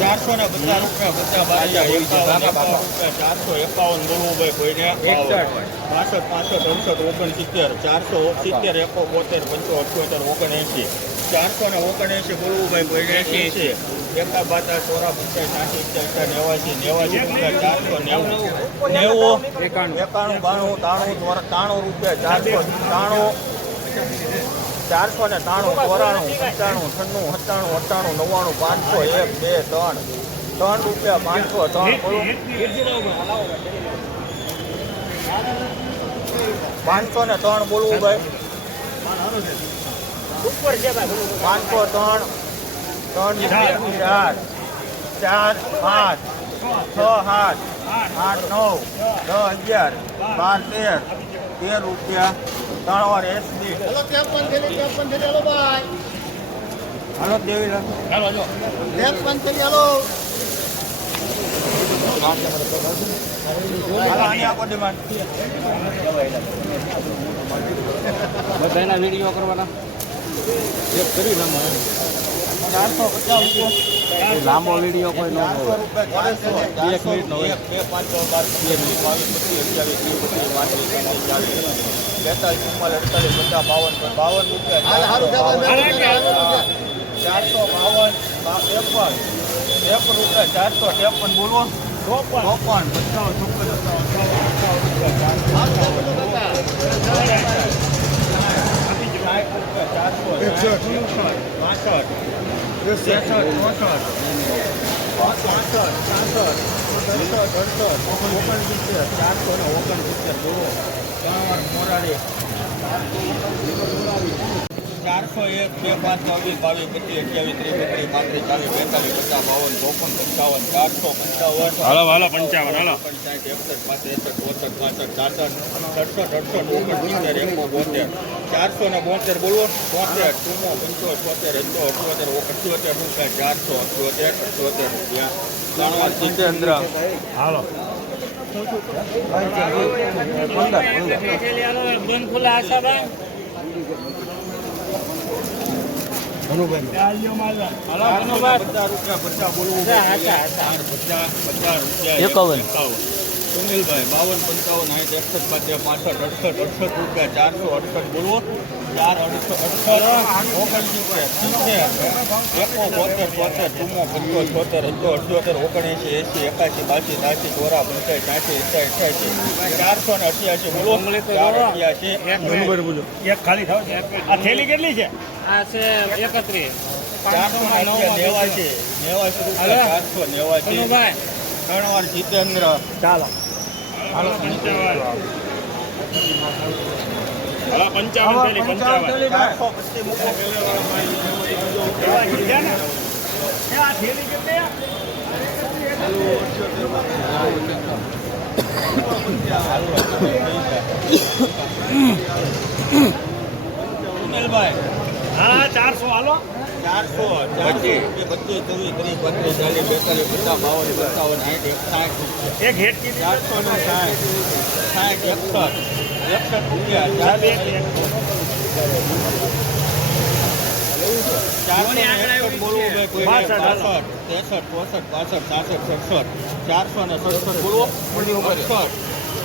ચારસો ને પચાસ રૂપિયા ચારસો એકાવન બોલવું ભાઈ કોઈને. પાસઠ પાસઠ અડસઠ ઓગણસિત્તેર. ચારસો સિત્તેર એકો બોતેર પંચો અઠ્યોતેર ઓગણએંશી. ચારસો ને ઓગણએંશી બોલવું ભાઈ કોઈને. છે એકા બાતા સોરા પંચાસ સાઠી ચારસો નેવાસી નેવાસી રૂપિયા ચારસો નેવું. નેવું? એકાણું. એકાણું બાણું તાણું ત્રાણું રૂપિયા ચારસો ત્રાણું. ચારસો ને ત્રાણું ચોરાણું સત્તાણું છન્નું સત્તાણું અઠ્ઠાણું નવ્વાણું પાંચસો એક બે ત્રણ. ત્રણ રૂપિયા પાંચસો ત્રણ બોલો. પાંચસો ને ત્રણ બોલવું ભાઈ. પાંચસો ત્રણ. ત્રણ ચાર. ચાર. પાંચ છ સાત આઠ નવ દસ અગિયાર બાર તેર તેર રૂપિયા ત્રણ વાર એસડી હલો દેવી હાલો બધાના વીડિયો કરવાના. એક કરી નાખો. ચારસો પચાસ રૂપિયા લાંબો વીડિયો કોઈ ન ચારસો હોય એક મિનિટનો નો એક બે પાંચ બાર પંદર વીસ બાવીસ પચીસ અઠ્યાવીસ ત્રીસ બત્રીસ પાંત્રીસ છત્રીસ ચાલીસ બેતાલીસ ચુમ્માલીસ અડતાલીસ પચાસ બાવન બાવન રૂપિયા ચારસો બાવન. બા- ત્રેપન ત્રેપન રૂપિયા ચારસો ત્રેપન બોલો ચોપન. ચોપન પચાસ છપ્પન સત્તાવન અઠાવન અઠાવન રૂપિયા ચારસો સાઠ રૂપિયા ચારસો સાઠ, પાસઠ ત્રેસઠ ચોસઠ પાસઠ છાસઠ સડસઠ અડસઠ ઓગણસિત્તેર ચારસો ને ઓગણસિત્તેર બોલો ત્રણ મોરારી. ચારસો એક બે પાંચ ચોવીસ બાવીસ પચીસ અઠ્યાવીસ ત્રીસ બત્રીસ પાંત્રીસ ચાલીસ બેતાલીસ પચાસ બાવન ચોપન પંચાવન ચારસો પંચાવન હાલો હાલો પંચાવન હાલો. પંચાયત એકસઠ પાંત્રીસ ચોસઠ પાસઠ સાસઠ સડસઠ અડસઠ ઓગણસિત્તેર એકો બોતેર. ચારસો ને બોતેર બોલવો? બોતેર ચુમ્મો પંચો છોતેર એકસો અઠ્યોતેર અઠ્યોતેર રૂપિયા ચારસો અઠ્યોતેર અઠ્યોતેર રૂપિયા. ત્રણ જીતેન્દ્ર. હાલો. પચાસ રૂપિયા પચાસ બોલવું પચાસ પચાસ રૂપિયા એકાવન. સુનિલભાઈ બાવન પંચાવન સાઠ એકસઠ પાંચ પાસઠ અડસઠ અડસઠ રૂપિયા ચારસો અડસઠ બોલવો. ચાર અડસઠ અડસઠ ઓગણસિત્તેર સિત્તેર એકો બોતેર બોતેર ચુમ્મો પંચો છોતેર અડસો અઠ્યોતેર ઓગણએંસી એંશી એકાશી બાસી ત્યાસી ચોરા પંચાયત ત્યાસી એસી અઠ્યાસી ચારસો ને અઠ્યાસી બોલો ચાર અઠ્યાસી. એક ખાલી થાય આ થેલી કેટલી છે? આ છે એકત્રીસ. ચારસો નેવાસી નેવાસી રૂપિયા ચારસો નેવાસી. ત્રણ વાર જીતેન્દ્ર. ચાલો. પંચાવન હાલો પંચાવન. હા ચારસો હાલો ચારસો પચીસ પચીસ ચોવીસ ત્રીસ બત્રીસ ચાલીસ બેતાલીસ પચાસ બાવન પંચાવન સાઠ એક સાઠ એક હેટ કીધી ચારસો ને સાઠ. સાઠ એકસઠ. એકસઠ રૂપિયા સાહેબ, ચારસો એક એક. ચારસો ને એકસઠ બોલવું ભાઈ કોઈ બાસઠ, હાલો. બાસઠ ત્રેસઠ ચોસઠ પાસઠ સાસઠ સડસઠ ચારસો ને સડસઠ બોલવો?